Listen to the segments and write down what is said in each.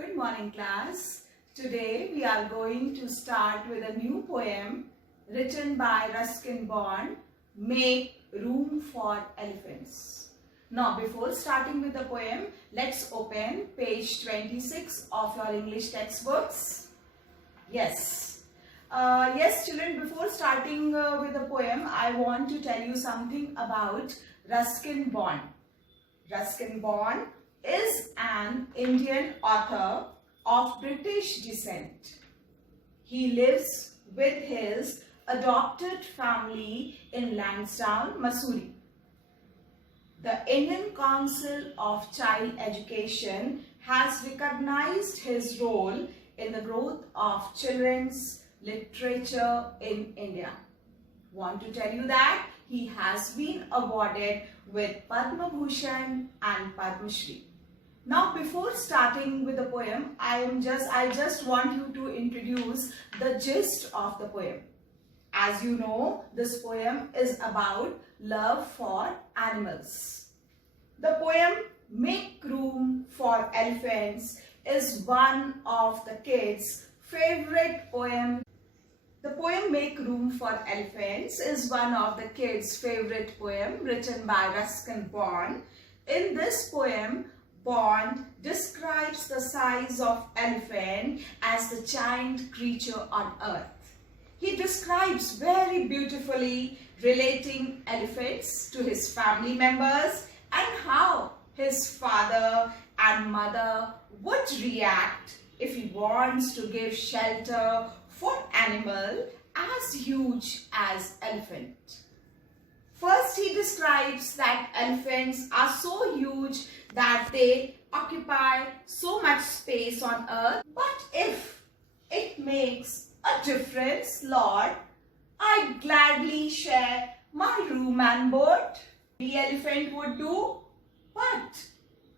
Good morning, class. Today we are going to start with a new poem written by Ruskin Bond, Make Room for Elephants. Now, before starting with the poem, let's open page 26 of your English textbooks. Yes, children, before starting with the poem, I want to tell you something about Ruskin Bond. Ruskin Bond is an Indian author of British descent. He lives with his adopted family in Lansdowne, Missouri. The Indian Council of Child Education has recognized his role in the growth of children's literature in India. Want to tell you that he has been awarded with Padma Bhushan and Padma Shri. Now, before starting with the poem, I just want you to introduce the gist of the poem. As you know, this poem is about love for animals. The poem Make Room for Elephants is one of the kids' favorite poems. The poem Make Room for Elephants is one of the kids' favorite poem written by Ruskin Bond. In this poem, Bond describes the size of elephant as the giant creature on earth. He describes very beautifully relating elephants to his family members and how his father and mother would react if he wants to give shelter for animal as huge as elephant. First, he describes that elephants are so huge that they occupy so much space on earth. But if it makes a difference, Lord, I'd gladly share my room and board. The elephant would do. But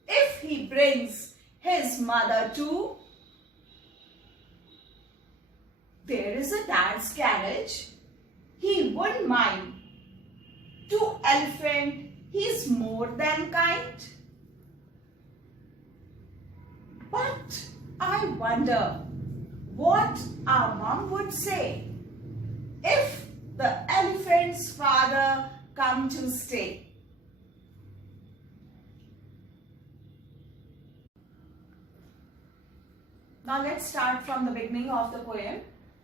if he brings his mother too, there is a dad's carriage. He wouldn't mind. To elephant, he's more than kind. But I wonder what our mom would say if the elephant's father come to stay. Now let's start from the beginning of the poem.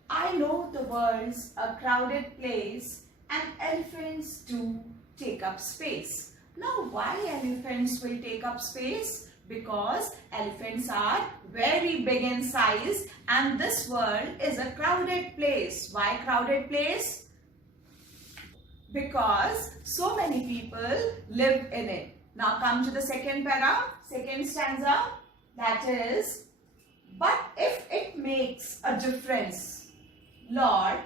I know the world's a crowded place and elephants do take up space. Now, why elephants will take up space? Because elephants are very big in size and this world is a crowded place. Why crowded place? Because so many people live in it. Now come to the second stanza, that is, but if it makes a difference, Lord,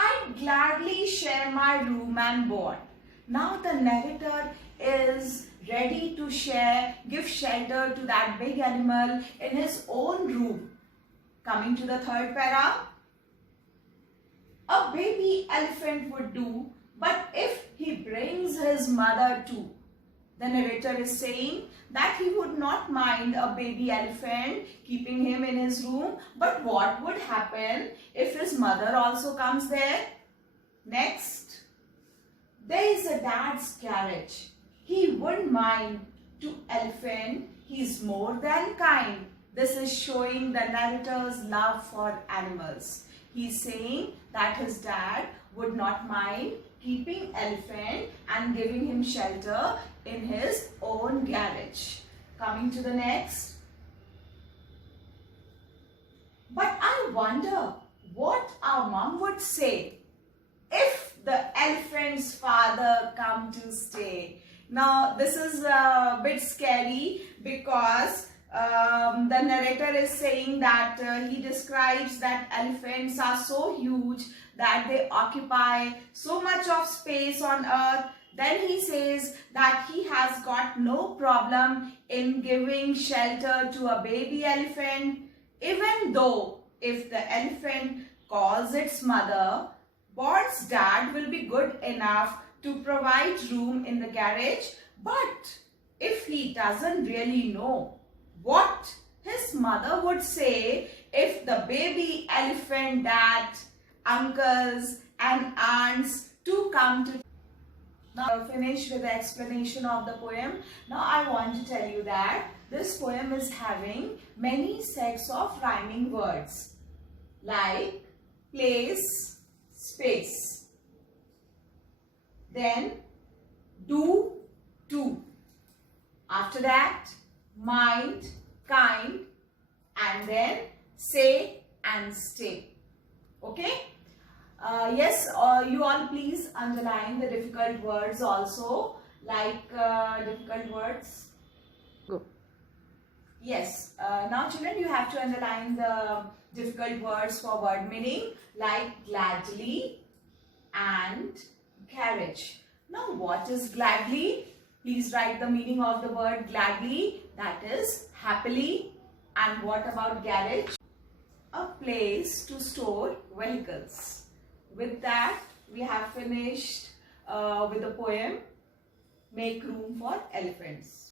I'd gladly share my room and board. Now the narrator is ready to give shelter to that big animal in his own room. Coming to the third para, a baby elephant would do, but if he brings his mother too. The narrator is saying that he would not mind a baby elephant keeping him in his room, but what would happen if his mother also comes there? Next, there is a dad's carriage. He wouldn't mind. To elephant, he's more than kind. This is showing the narrator's love for animals. He's saying that his dad would not mind keeping elephant and giving him shelter in his own garage. Coming to the next. But I wonder what our mom would say if the elephant's father come to stay. Now this is a bit scary because the narrator is saying that he describes that elephants are so huge that they occupy so much of space on earth. Then he says that he has got no problem in giving shelter to a baby elephant, even though if the elephant calls its mother, Bond's dad will be good enough to provide room in the garage. But if he doesn't really know what his mother would say, if the baby elephant that uncles and aunts to come to. Now finish with the explanation of the poem. Now I want to tell you that this poem is having many sets of rhyming words like place, space, then do, to, after that mind, kind, and then say and stay. Okay? Yes, you all please underline the difficult words also, like difficult words. Go. Yes, now children, you have to underline the difficult words for word meaning like gladly and carriage. Now what is gladly? Please write the meaning of the word gladly, that is happily. And what about garage? A place to store vehicles. With that, we have finished with the poem Make Room for Elephants.